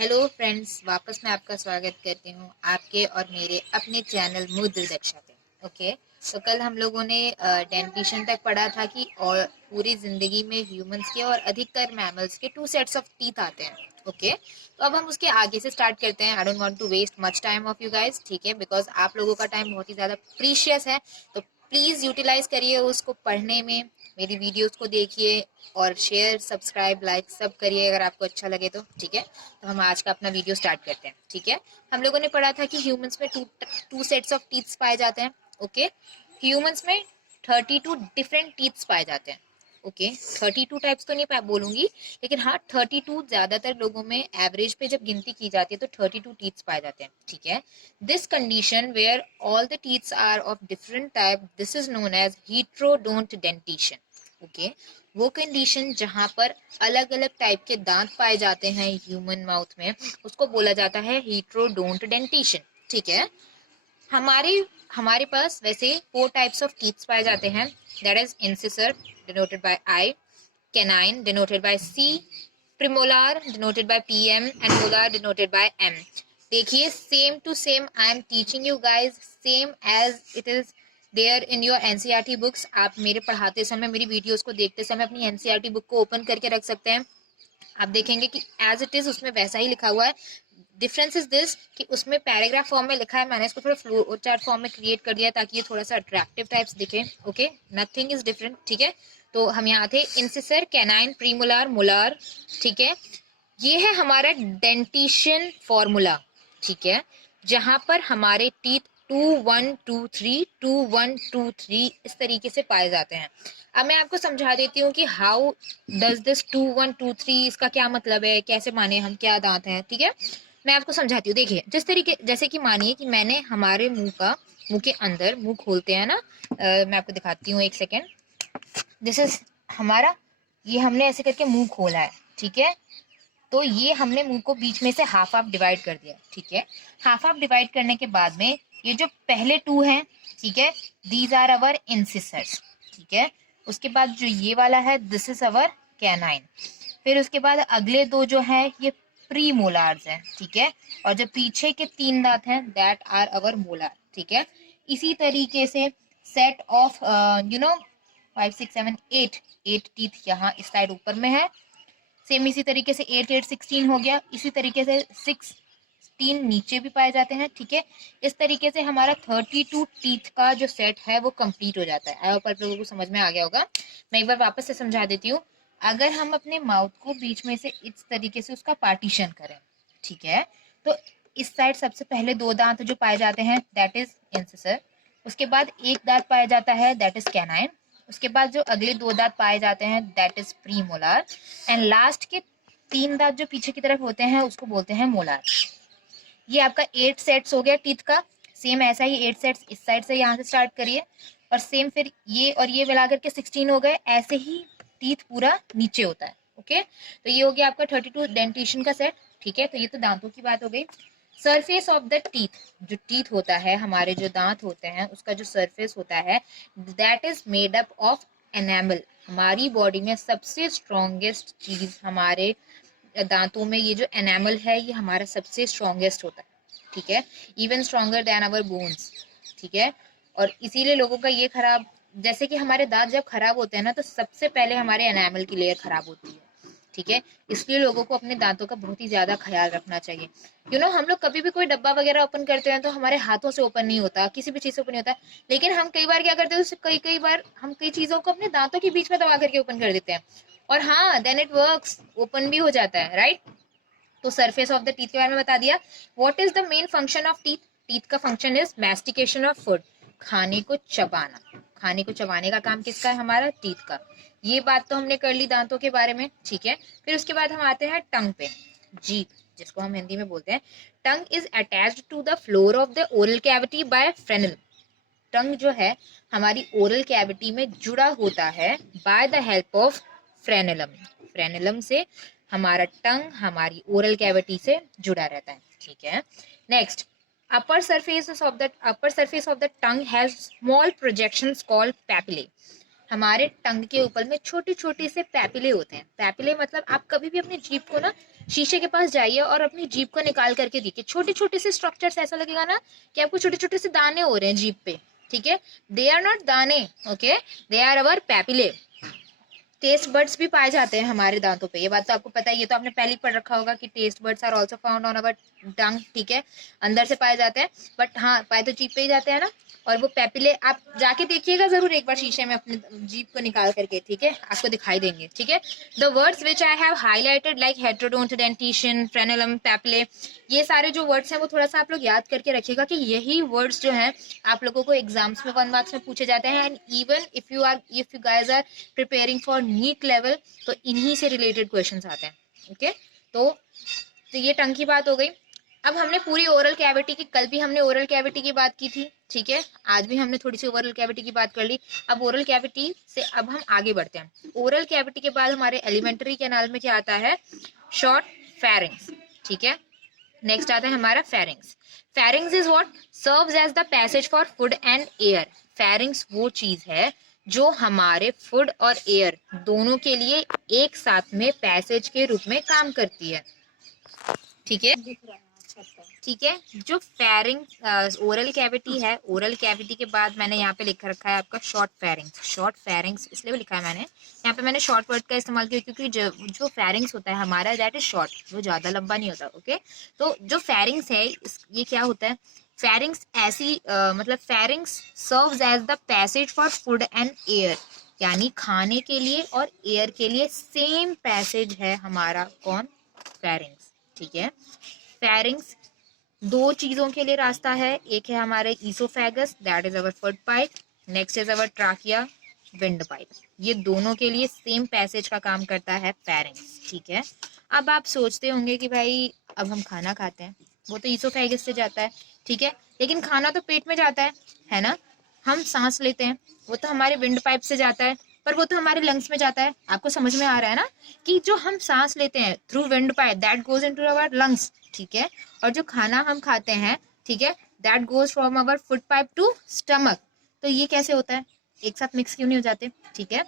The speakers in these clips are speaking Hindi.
हेलो फ्रेंड्स, वापस मैं आपका स्वागत करती हूँ आपके और मेरे अपने चैनल मुद्र दक्षा पे। ओके, तो कल हम लोगों ने डेंटिशन तक पढ़ा था कि और पूरी जिंदगी में ह्यूमंस के और अधिकतर मैमल्स के 2 सेट्स ऑफ टीथ आते हैं। ओके, तो अब हम उसके आगे से स्टार्ट करते हैं। I don't want to waste much time of you guys, ठीक है, बिकॉज आप लोगों का टाइम बहुत ही ज़्यादा प्रीशियस है। तो प्लीज़ यूटिलाइज करिए उसको पढ़ने में, मेरी वीडियोस को देखिए और शेयर सब्सक्राइब लाइक सब करिए अगर आपको अच्छा लगे तो, ठीक है। तो हम आज का अपना वीडियो स्टार्ट करते हैं, ठीक है। हम लोगों ने पढ़ा था कि ह्यूमंस में टू सेट्स ऑफ टीथ्स पाए जाते हैं। ओके, ह्यूमंस में 32 डिफरेंट टीथ्स पाए जाते हैं। ओके, 32 टाइप्स तो नहीं बोलूंगी, लेकिन हाँ 32 ज्यादातर लोगों में एवरेज पे जब गिनती की जाती है तो 32 टीथ्स पाए जाते हैं, ठीक है। This condition where all the teeths are of different type, this is known as heterodont dentition. Okay, वो कंडीशन जहां पर अलग अलग टाइप के दांत पाए जाते हैं ह्यूमन माउथ में, उसको बोला जाता है हीट्रोडोंट डेंटिशन, ठीक है। हमारे हमारे पास वैसे 4 टाइप्स ऑफ टीथ्स पाए जाते हैं। That is incisor denoted by I, canine denoted by C, premolar denoted by PM and molar denoted by M. देखिए, same to same I am teaching you guys, same as it is there in your NCERT books. आप मेरे पढ़ाते समय, मेरी वीडियोस को देखते समय अपनी एनसीईआरटी बुक को ओपन करके रख सकते हैं। आप देखेंगे कि एज इट इज उसमें वैसा ही लिखा हुआ है। डिफरेंस इज दिस कि उसमें पैराग्राफ फॉर्म में लिखा है, मैंने इसको थोड़ा फ्लो चार्ट फॉर्म में क्रिएट कर दिया ताकि ये थोड़ा सा अट्रैक्टिव टाइप्स दिखे। ओके, नथिंग इज डिफरेंट, ठीक है। तो हम यहाँ थे इंसिसर, कैनाइन, प्रीमोलार, मोलार, ठीक है। ये है हमारा डेंटिशियन फॉर्मूला, ठीक है, जहां पर हमारे टीथ 2 1 2 3 2 1 2 3 इस तरीके से पाए जाते हैं। अब मैं आपको समझा देती हूँ कि हाउ डज दिस 2 1 2 3 इसका क्या मतलब है, कैसे माने हम, क्या दांत हैं, ठीक है। मैं आपको समझाती हूँ। देखिए, जिस तरीके, जैसे कि मानिए कि मैंने हमारे मुंह के अंदर, मुंह खोलते हैं ना, मैं आपको दिखाती हूँ, एक सेकेंड। दिस इज हमारा, ये हमने ऐसे करके मुंह खोला है, ठीक है। तो ये हमने मुंह को बीच में से हाफ हाफ डिवाइड कर दिया, ठीक है। हाफ हाफ डिवाइड करने के बाद में ये जो पहले 2 हैं, ठीक है, दीज आर अवर इंसिसर्स, ठीक है। उसके बाद जो ये वाला है, दिस इज अवर कैनाइन। फिर उसके बाद अगले 2 जो है ये प्री मोलार्स हैं, ठीक है। और जो पीछे के 3 दांत हैं, दैट आर अवर मोलार, ठीक है। इसी तरीके से सेट ऑफ 5 6 7 8 टीथ यहाँ इस साइड ऊपर में है। सेम इसी तरीके से 8 8 16 हो गया। इसी तरीके से 16 नीचे भी पाए जाते हैं, ठीक है। इस तरीके से हमारा 32 टीथ का जो सेट है वो कंप्लीट हो जाता है। आई होप आप लोगों को समझ में आ गया होगा। मैं एक बार वापस से समझा देती हूँ। अगर हम अपने माउथ को बीच में से इस तरीके से उसका पार्टीशन करें, ठीक है, तो इस साइड सबसे पहले 2 दांत जो पाए जाते हैं, दैट इज इंसिसर। उसके बाद एक दांत पाया जाता है, दैट इज कैनाइन। उसके बाद जो अगले 2 दांत पाए जाते हैं, that is premolar. And last के 3 दांत जो पीछे की तरफ होते हैं उसको बोलते हैं मोलार। ये आपका 8 सेट्स हो गया टीथ का। सेम ऐसा ही 8 सेट्स इस साइड से यहाँ से स्टार्ट करिए, और सेम फिर ये और ये मिला करके 16 हो गए। ऐसे ही टीथ पूरा नीचे होता है। ओके, तो ये हो गया आपका 32 डेंटिशन का सेट, ठीक है। तो ये तो दांतों की बात हो गई। सरफेस ऑफ द टीथ, जो टीथ होता है, हमारे जो दांत होते हैं, उसका जो सरफेस होता है, that is made up of enamel. हमारी बॉडी में सबसे स्ट्रॉन्गेस्ट चीज हमारे दांतों में ये जो एनामल है, ये हमारा सबसे स्ट्रॉन्गेस्ट होता है, ठीक है। Even stronger than our bones, ठीक है। और इसीलिए लोगों का ये खराब, जैसे कि हमारे दांत जब खराब होते हैं ना, तो सबसे पहले हमारे एनामल की लेयर खराब होती है, ठीक है। इसलिए लोगों को अपने दांतों का बहुत ही ज्यादा ख्याल रखना चाहिए। हम लोग कभी भी कोई डब्बा वगैरह ओपन करते हैं तो हमारे हाथों से ओपन नहीं होता, किसी भी चीज से ओपन नहीं होता। लेकिन हम कई बार क्या करते हैं, कई कई बार हम कई चीजों को अपने दांतों के बीच में दबा करके ओपन कर देते हैं, और हाँ, देन इट वर्क्स, ओपन भी हो जाता है, राइट। तो सरफेस ऑफ द टीथ के बारे में बता दिया। What is the main function of teeth? Teeth का function is mastication of food, खाने को चबाना। खाने को चबाने का काम किसका है? हमारा टीथ का। ये बात तो हमने कर ली दांतों के बारे में, ठीक है। फिर उसके बाद हम आते हैं टंग पे, जीभ, जिसको हम हिंदी में बोलते हैं। Tongue is attached to the floor of the oral cavity by frenal. Tongue जो है हमारी ओरल कैविटी में जुड़ा होता है by the help of frenulum. Frenulum से हमारा टंग हमारी ओरल कैविटी से जुड़ा रहता है, ठीक है। Next, upper surface of the tongue has small projections called papillae. हमारे टंग के ऊपर में छोटे छोटे से पैपिले होते हैं। पैपिले मतलब आप कभी भी अपनी जीभ को ना शीशे के पास जाइए और अपनी जीभ को निकाल करके देखिए, छोटे छोटे से स्ट्रक्चर्स, ऐसा लगेगा ना कि आपको छोटे छोटे से दाने हो रहे हैं जीभ पे, ठीक है। दे आर नॉट दाने, okay, they are our papillae. Taste buds भी पाए जाते हैं हमारे दांतों पे, ये बात तो आपको पता है, ये तो आपने पहले ही पढ़ रखा होगा कि taste buds are also found on our tongue, ठीक है, अंदर से पाए जाते हैं, बट हाँ पाए तो जीभ पे ही जाते हैं ना। और वो पेपिले आप जाके देखिएगा जरूर एक बार शीशे में अपने जीभ को निकाल करके, ठीक है, आपको दिखाई देंगे, ठीक है। The words which I have highlighted like heterodont, dentition, frenulum, papillae, ये सारे जो वर्ड्स हैं वो थोड़ा सा आप लोग याद करके रखिएगा कि यही वर्ड्स जो हैं आप लोगों को एग्जाम्स में 1 मार्क्स में पूछे जाते हैं। And even if you guys are preparing for NEET level तो इन्हीं से रिलेटेड क्वेश्चंस आते हैं, ओके। तो ये टंग की बात हो गई। अब हमने पूरी ओरल कैविटी की, कल भी हमने ओरल कैविटी की बात की थी, ठीक है, आज भी हमने थोड़ी सी ओरल कैविटी की बात कर ली। अब ओरल कैविटी से अब हम आगे बढ़ते हैं। ओरल कैविटी के बाद हमारे एलिमेंट्री कैनाल में क्या आता है, शॉर्ट फेरिंग्स, ठीक है। नेक्स्ट आता है हमारा pharynx. Pharynx is what serves as the passage for food and air. Pharynx वो चीज है जो हमारे फूड और एयर दोनों के लिए एक साथ में पैसेज के रूप में काम करती है, ठीक है, ठीक है। जो फेरिंग ओरल कैविटी है, ओरल कैविटी के बाद मैंने यहाँ पे लिख रखा है आपका शॉर्ट फेरिंग्स। शॉर्ट फेरिंग्स इसलिए भी लिखा है मैंने, यहाँ पे मैंने शॉर्ट वर्ड का इस्तेमाल किया क्योंकि जो फेरिंग्स होता है हमारा दैट इज शॉर्ट, वो ज्यादा लंबा नहीं होता, ओके। तो जो फेरिंग्स है ये क्या होता है, फेरिंग्स ऐसी मतलब pharynx serves as the passage for food and air, यानी खाने के लिए और एयर के लिए सेम पैसेज है हमारा कौन, फेरिंग्स, ठीक है। फेरिंग्स दो चीजों के लिए रास्ता है, एक है हमारे oesophagus that is our food pipe, next is our trachea wind pipe, ये दोनों के लिए सेम पैसेज का काम करता है फेरिंग्स, ठीक है। अब आप सोचते होंगे कि भाई अब हम खाना खाते हैं वो तो ईसोफेगस से जाता है, ठीक है, लेकिन खाना तो पेट में जाता है ना। हम सांस लेते हैं वो तो हमारे विंड पाइप से जाता है, पर वो तो हमारे लंग्स में जाता है। आपको समझ में आ रहा है ना कि जो हम सांस लेते हैं through wind pipe that goes into our lungs, ठीक है, और जो खाना हम खाते हैं, ठीक है, that goes from our food pipe to stomach. तो ये कैसे होता है, एक साथ मिक्स क्यों नहीं हो जाते, ठीक है।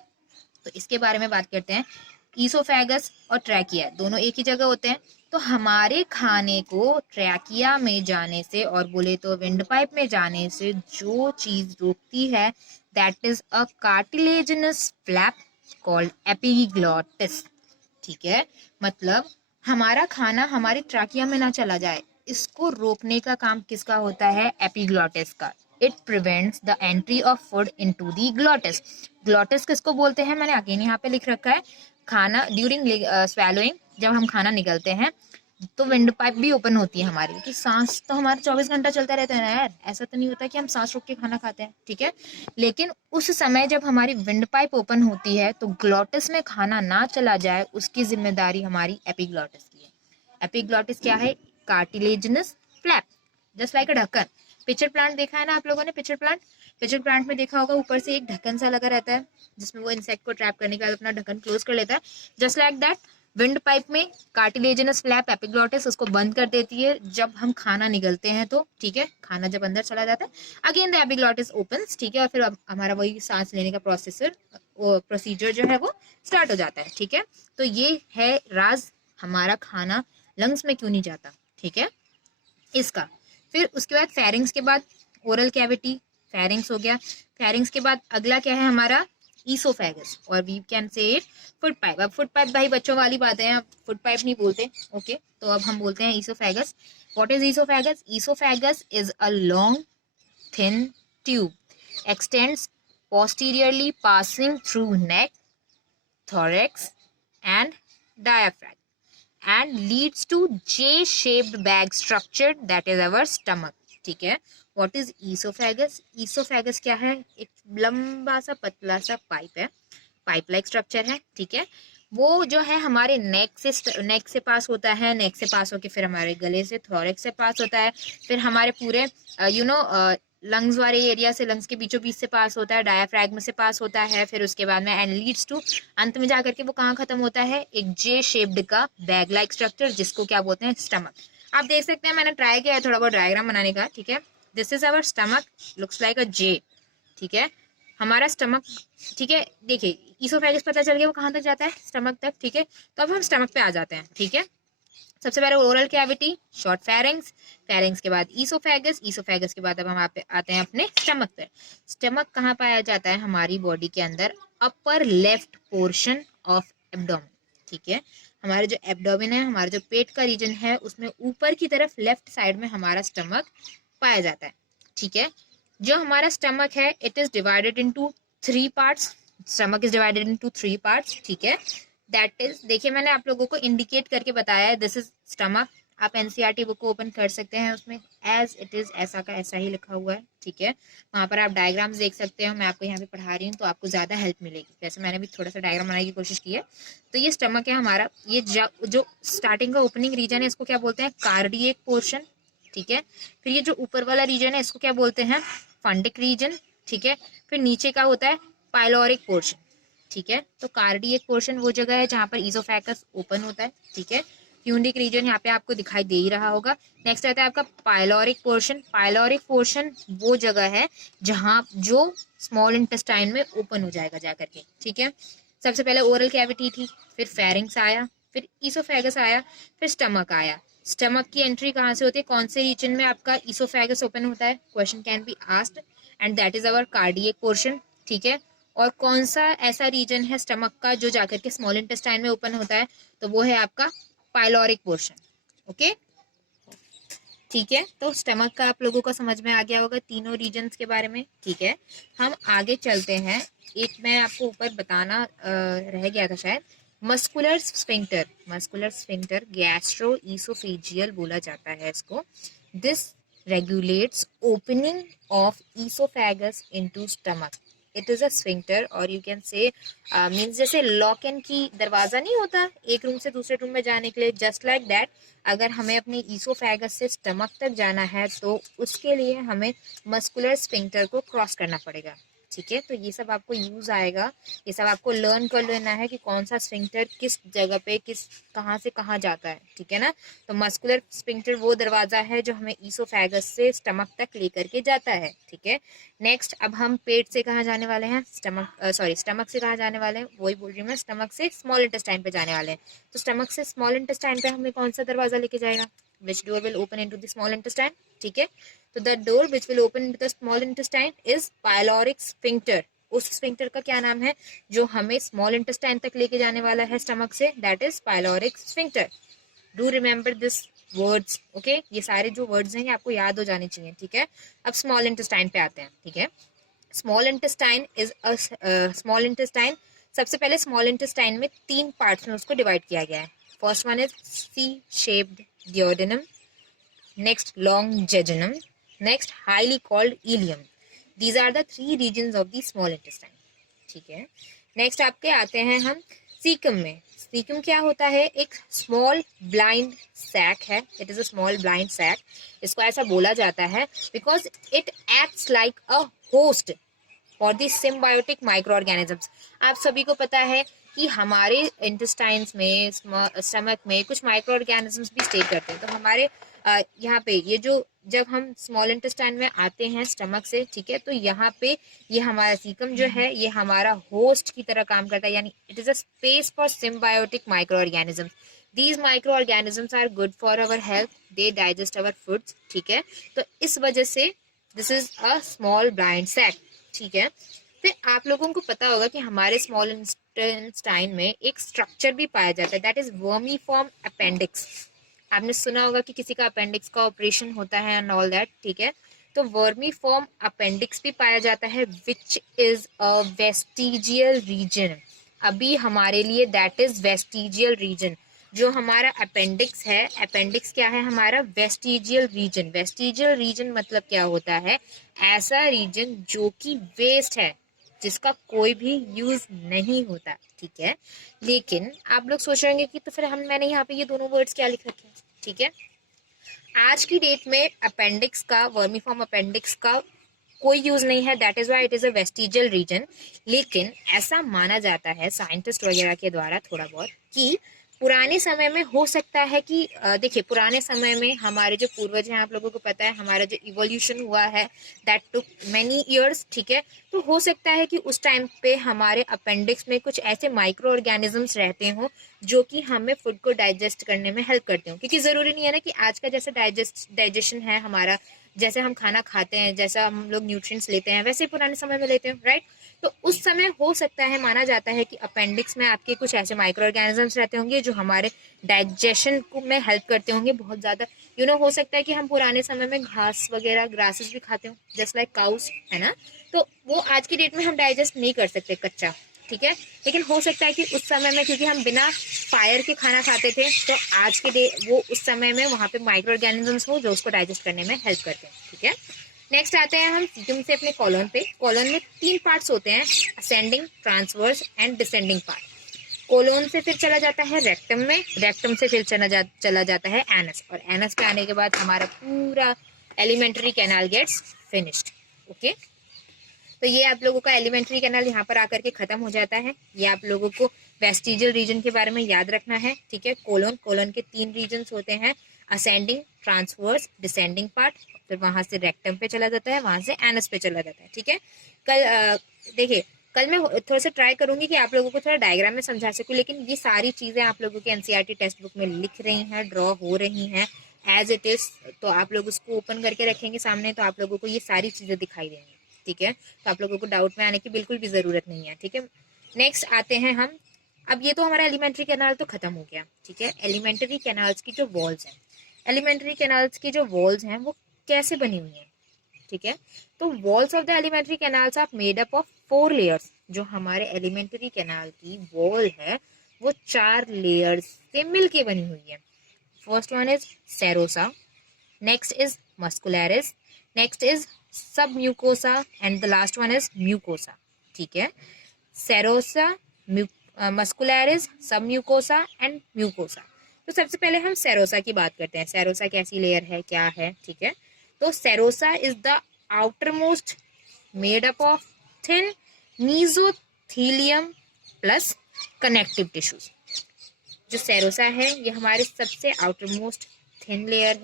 तो इसके बारे में बात करते हैं। ईसोफेगस और ट्रैकिया दोनों एक ही जगह होते हैं, तो हमारे खाने को ट्रैकिया में जाने से और बोले तो विंड पाइप में जाने से जो चीज रोकती है that is a cartilaginous flap called epiglottis, ठीक है। मतलब हमारा खाना हमारी ट्रैकिया में ना चला जाए, इसको रोकने का काम किसका होता है, एपिग्लॉटिस का। It prevents the entry of food into the glottis. Glottis किसको बोलते हैं, मैंने अगेन यहाँ पे लिख रखा है, खाना ड्यूरिंग स्वेलोइंग, जब हम खाना निगलते हैं तो विंड पाइप भी ओपन होती है हमारी, क्योंकि सांस तो हमारा 24 घंटा चलता रहता है ना यार, ऐसा तो नहीं होता कि हम सांस रोक के खाना खाते हैं, ठीक है। लेकिन उस समय जब हमारी विंड पाइप ओपन होती है तो ग्लॉटिस में खाना ना चला जाए, उसकी जिम्मेदारी हमारी एपिग्लॉटिस की है। एपिग्लॉटिस क्या है, cartilaginous flap, just like a ढक्कन। पिचर प्लांट देखा है ना आप लोगों ने, पिचर प्लांट, पिचर प्लांट में देखा होगा ऊपर से एक ढक्कन सा लगा रहता है जिसमें वो इंसेक्ट को ट्रैप करने के बाद अपना ढक्कन क्लोज कर लेता है, just like that wind pipe में कार्टिलेजिनस फ्लैप एपिग्लॉटिस उसको बंद कर देती है जब हम खाना निगलते हैं तो, ठीक है, खाना जब अंदर चला जाता है अगेन द एपिग्लॉटिस ओपन्स, ठीक है, और फिर हमारा वही सांस लेने का प्रोसीजर जो है वो स्टार्ट हो जाता है, ठीक है। तो ये है राज, हमारा खाना लंग्स में क्यों नहीं जाता, ठीक है, इसका। फिर उसके बाद फेरिंग्स के बाद ओरल कैविटी, फेरिंग्स हो गया, फेरिंग्स के बाद अगला क्या है हमारा, ईसोफेगस, और we can say it food pipe. अब फूड पाइप भाई बच्चों वाली बात है, अब फूड पाइप नहीं बोलते, ओके, तो अब हम बोलते हैं oesophagus. What is oesophagus, oesophagus is a long thin tube x tends posteriorly passing through neck, thorax and diaphragm and leads to J-shaped bag structure that is our stomach, ठीक है। What is esophagus? Esophagus क्या है, एक लंबा सा पतला सा पाइप है, पाइप लाइक स्ट्रक्चर है, ठीक है। वो जो है हमारे नेक से पास होता है, नेक से पास होके फिर हमारे गले से थोरेक्स से पास होता है, फिर हमारे पूरे लंग्स वाले एरिया से, लंग्स के बीचों बीच से पास होता है, डायाफ्रैगम से पास होता है, फिर उसके बाद में एंड लीड्स टू, अंत में जाकर के वो कहाँ खत्म होता है, एक जे शेप्ड का बैग लाइक स्ट्रक्चर जिसको क्या बोलते हैं, स्टमक। आप देख सकते हैं मैंने ट्राई किया है थोड़ा बहुत डायग्राम बनाने का, ठीक है। This is our stomach, looks like a J, ठीक है। हमारा स्टमक, ठीक है, देखिए ईसोफेगस पता चल गया वो कहाँ तक जाता है, स्टमक तक, ठीक है। तो अब हम स्टमक पे आ जाते हैं, ठीक है। सबसे पहले oral cavity, short pharynx, pharynx के बाद ईसोफेगस, ईसोफेगस के बाद अब हम आते हैं अपने स्टमक पर। स्टमक कहाँ पाया जाता है हमारी बॉडी के अंदर, upper left portion of abdomen, ठीक है। हमारे जो एब्डोमेन है, हमारा जो पेट का रीजन है, उसमें ऊपर की तरफ लेफ्ट साइड में हमारा स्टमक पाया जाता है, ठीक है। जो हमारा स्टमक है, it is divided into 3 parts, stomach is divided into 3 parts, ठीक है। दैट इज, देखिए मैंने आप लोगों को इंडिकेट करके बताया है, दिस इज स्टमक। आप एनसीईआरटी बुक को ओपन कर सकते हैं, उसमें एज इट इज ऐसा का ऐसा ही लिखा हुआ है, ठीक है। वहां पर आप डायग्राम्स देख सकते हो, मैं आपको यहाँ पे पढ़ा रही हूँ तो आपको ज्यादा हेल्प मिलेगी, वैसे मैंने भी थोड़ा सा डायग्राम बनाने की कोशिश की है। तो ये स्टमक है हमारा, ये जो स्टार्टिंग का ओपनिंग रीजन है इसको क्या बोलते हैं, कार्डियक पोर्शन, ठीक है। फिर ये जो ऊपर वाला रीजन है इसको क्या बोलते हैं, फंडिक रीजन, ठीक है। फिर नीचे का होता है पाइलोरिक पोर्शन, ठीक है। तो कार्डियक पोर्शन वो जगह है जहां पर ईसोफेगस ओपन होता है, ठीक है। प्यूंडिक रीजन यहाँ पे आपको दिखाई दे ही रहा होगा। नेक्स्ट आता है आपका पाइलोरिक पोर्शन, पाइलोरिक पोर्शन वो जगह है जहां जो स्मॉल इंटेस्टाइन में ओपन हो जाएगा जाकर के, ठीक है। सबसे पहले ओरल कैविटी थी, फिर फेरिंग्स आया, फिर ईसोफेगस आया, फिर स्टमक आया। स्टमक की एंट्री कहाँ से होती है, कौन से रीजन में आपका ईसोफेगस ओपन होता है, question can be asked, and that is our cardiac portion, ठीक है। और कौन सा ऐसा रीजन है स्टमक का जो जाकर के स्मॉल इंटेस्टाइन में ओपन होता है, तो वो है आपका पाइलोरिक पोर्शन, ओके, ठीक है। तो स्टमक का आप लोगों को समझ में आ गया होगा तीनों रीजन्स के बारे में, ठीक है। हम आगे चलते हैं, एक मैं आपको ऊपर बताना रह गया था शायद, muscular sphincter, muscular sphincter gastro oesophageal बोला जाता है इसको। This regulates opening of esophagus into stomach. It is a sphincter, और you can say means जैसे लॉक एंड की दरवाजा नहीं होता एक रूम से दूसरे रूम में जाने के लिए, जस्ट लाइक दैट अगर हमें अपने ईसोफेगस से स्टमक तक जाना है तो उसके लिए हमें मस्कुलर स्फिंक्टर को क्रॉस करना पड़ेगा, ठीक है। तो ये सब आपको यूज आएगा, ये सब आपको लर्न कर लेना है कि कौन सा स्फिंक्टर किस जगह पे किस कहाँ से कहाँ जाता है, ठीक है ना। तो मस्कुलर स्फिंक्टर वो दरवाजा है जो हमें ईसोफेगस से स्टमक तक लेकर के जाता है, ठीक है। नेक्स्ट अब हम पेट से कहाँ जाने वाले हैं, स्टमक से कहाँ जाने वाले हैं, वही बोल रही हूँ मैं, स्टमक से स्मॉल इंटेस्टाइन पे जाने वाले हैं। तो स्टमक से स्मॉल इंटेस्टाइन पे हमें कौन सा दरवाजा लेके जाएगा, which door will open into the small intestine, ठीक है। तो the door which will open into the small intestine is pyloric sphincter. उस स्फिंक्टर का क्या नाम है जो हमें स्मॉल इंटेस्टाइन तक लेके जाने वाला है स्टमक से, that is pyloric sphincter. Do remember this words, okay. ये सारे जो वर्ड्स हैं ये आपको याद हो जाने चाहिए, ठीक है। अब स्मॉल इंटेस्टाइन पे आते हैं, ठीक है। Small intestine is small intestine, सबसे पहले स्मॉल इंटेस्टाइन में 3 पार्ट्स में उसको डिवाइड किया गया है। First one is C shaped duodenum, next long jejunum, next highly coiled ileum. These are the 3 regions of the small intestine, ठीक है। नेक्स्ट आपके आते हैं हम सीकम में। सीकम क्या होता है, एक स्मॉल ब्लाइंड सैक है, it is a small blind sac. इसको ऐसा बोला जाता है because it acts like a host for the symbiotic micro organisms. आप सभी को पता है कि हमारे इंटेस्टाइन्स में स्टमक में कुछ माइक्रो ऑर्गेनिजम्स भी स्टे करते हैं। तो हमारे यहाँ पे ये जो जब हम स्मॉल इंटेस्टाइन में आते हैं स्टमक से, ठीक है, तो यहाँ पे ये हमारा सीकम जो है ये हमारा होस्ट की तरह काम करता है, यानी it is a space for symbiotic micro organisms. These micro organisms are good for our health, they digest our foods, ठीक है। तो इस वजह से this is a small blind sac, ठीक है। फिर आप लोगों को पता होगा कि हमारे स्मॉल इंटेस्टाइन में एक स्ट्रक्चर भी पाया जाता है, दैट इज वर्मीफॉर्म अपेंडिक्स। आपने सुना होगा कि किसी का अपेंडिक्स का ऑपरेशन होता है एंड ऑल दैट, ठीक है। तो वर्मीफॉर्म अपेंडिक्स भी पाया जाता है which is a vestigial region. अभी हमारे लिए दैट इज वेस्टिजियल रीजन। जो हमारा अपेंडिक्स है, अपेंडिक्स क्या है हमारा, वेस्टिजियल रीजन। वेस्टिजियल रीजन मतलब क्या होता है, ऐसा रीजन जो कि वेस्ट है, जिसका कोई भी यूज नहीं होता, ठीक है। लेकिन आप लोग सोच रहे होंगे कि तो फिर मैंने यहाँ पे ये दोनों वर्ड्स क्या लिख रखे हैं, ठीक है। आज की डेट में अपेंडिक्स का, वर्मीफॉर्म अपेंडिक्स का कोई यूज नहीं है, that is why it is a vestigial region. लेकिन ऐसा माना जाता है साइंटिस्ट वगैरह के द्वारा थोड़ा बहुत कि पुराने समय में हो सकता है कि देखिए पुराने समय में हमारे जो पूर्वज हैं, आप लोगों को पता है हमारा जो इवोल्यूशन हुआ है दैट टुक मैनी ईयर्स, ठीक है। तो हो सकता है कि उस टाइम पे हमारे अपेंडिक्स में कुछ ऐसे माइक्रो ऑर्गेनिजम्स रहते हों जो कि हमें फूड को डाइजेस्ट करने में हेल्प करते हो, क्योंकि जरूरी नहीं है ना कि आज का जैसा डाइजेशन है हमारा, जैसे हम खाना खाते हैं, जैसा हम लोग न्यूट्रिएंट्स लेते हैं, वैसे ही पुराने समय में लेते हैं, राइट। तो उस समय हो सकता है, माना जाता है कि अपेंडिक्स में आपके कुछ ऐसे माइक्रो ऑर्गेनिजम्स रहते होंगे जो हमारे डाइजेशन को में हेल्प करते होंगे बहुत ज़्यादा। हो सकता है कि हम पुराने समय में घास वगैरह ग्रासेस भी खाते हो, जस्ट लाइक काउस, है ना। तो वो आज की डेट में हम डाइजेस्ट नहीं कर सकते कच्चा, ठीक है। लेकिन हो सकता है कि उस समय में, क्योंकि हम बिना फायर के खाना खाते थे, तो आज के डे वो उस समय में वहाँ पे माइक्रो ऑर्गेनिजम्स हो जो उसको डाइजेस्ट करने में हेल्प करते हैं, ठीक है। नेक्स्ट आते हैं हम सीक्वेंस से अपने कॉलन पे। कॉलन में 3 पार्ट्स होते हैं, ascending, transverse and descending part. Colon से फिर चला जाता है रेक्टम में, रेक्टम से फिर चला जाता है एनस, और एनस पे आने के बाद हमारा पूरा alimentary canal gets finished, okay. तो ये आप लोगों का एलिमेंट्री कैनाल यहाँ पर आकर के खत्म हो जाता है। ये आप लोगों को वेस्टिजियल रीजन के बारे में याद रखना है, ठीक है। कोलोन, कोलोन के 3 रीजन्स होते हैं, असेंडिंग, ट्रांसवर्स, डिसेंडिंग पार्ट। फिर वहां से रेक्टम पे चला जाता है, वहां से एनस पे चला जाता है, ठीक है। देखिए कल मैं थोड़ा सा ट्राई करूंगी कि आप लोगों को थोड़ा डायग्राम में समझा सकूं, लेकिन ये सारी चीजें आप लोगों के एनसीईआरटी टेक्स्ट बुक में लिख रही हैं, ड्रॉ हो रही हैं एज इट इज। तो आप लोग उसको ओपन करके रखेंगे सामने, तो आप लोगों को ये सारी चीजें दिखाई देंगी, ठीक है। तो आप लोगों को डाउट में आने की बिल्कुल भी जरूरत नहीं है, ठीक है। नेक्स्ट आते हैं हम, अब ये तो हमारा एलिमेंट्री कैनाल तो खत्म हो गया, ठीक है। एलिमेंट्री कैनाल्स की जो वॉल्स हैं, एलिमेंट्री कैनाल्स की जो वॉल्स हैं वो कैसे बनी हुई हैं, ठीक है। तो walls of the alimentary canals are made up of 4 layers. जो हमारे एलिमेंट्री कैनाल की वॉल है वो 4 लेयर्स से मिलके बनी हुई है। First one is serosa, next is muscularis, next is submucosa and the last one is mucosa, ठीक है। Serosa, muscularis, submucosa and mucosa. तो सबसे पहले हम सेरोसा की बात करते हैं, सेरोसा कैसी लेयर है, क्या है, ठीक है। तो serosa is the outer most made up of thin mesothelium plus connective tissues. जो सेरोसा है ये हमारे सबसे आउटर मोस्ट लेयर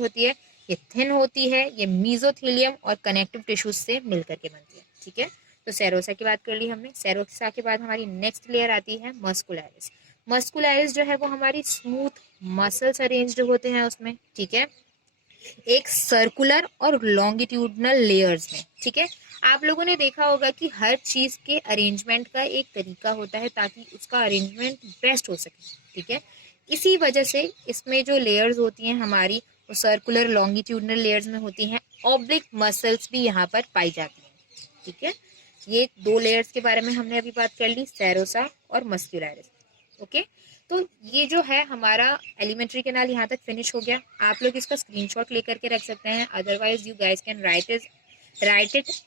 होती है, ये थिन होती है, ये मीजोथीलियम और कनेक्टिव टिश्यूज से मिलकर के बनती है, ठीक है। तो सेरोसा की बात कर ली हमने। सेरोसा के बाद हमारी नेक्स्ट लेयर आती है मस्कुलरिस। मस्कुलरिस जो है वो हमारी स्मूथ मसल्स अरेंज्ड होते हैं उसमें, ठीक है, एक सर्कुलर और लॉन्गिट्यूडनल लेयर्स में, ठीक है। आप लोगों ने देखा होगा कि हर चीज के अरेंजमेंट का एक तरीका होता है ताकि उसका अरेंजमेंट बेस्ट हो सके, ठीक है। इसी वजह से इसमें जो लेयर्स होती हैं हमारी, वो सर्कुलर लॉन्गिट्यूडनल लेयर्स में होती हैं। ऑब्लिक मसल्स भी यहाँ पर पाई जाती हैं, ठीक है। ये 2 लेयर्स के बारे में हमने अभी बात कर ली, सेरोसा और मस्कुलरिस, ओके। तो ये जो है हमारा एलिमेंट्री कैनाल यहाँ तक फिनिश हो गया। आप लोग इसका स्क्रीनशॉट लेकर के रख सकते हैं, otherwise you guys can write it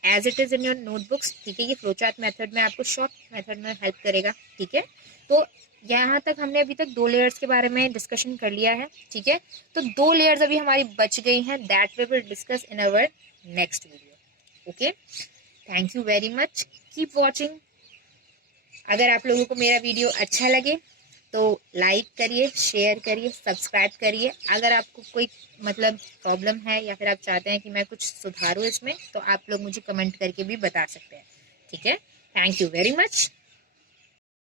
as it is in your notebooks, ठीक है। ये फ्लोचार्ट मेथड में आपको शॉर्ट मेथड में हेल्प करेगा, ठीक है। तो यहाँ तक हमने अभी तक 2 लेयर्स के बारे में डिस्कशन कर लिया है, ठीक है। तो 2 लेयर्स अभी हमारी बच गई हैं, that we will discuss in our next video, okay. Thank you very much, keep watching. अगर आप लोगों को मेरा वीडियो अच्छा लगे तो लाइक करिए, शेयर करिए, सब्सक्राइब करिए। अगर आपको कोई प्रॉब्लम है या फिर आप चाहते हैं कि मैं कुछ सुधारूँ इसमें, तो आप लोग मुझे कमेंट करके भी बता सकते हैं, ठीक है। Thank you very much.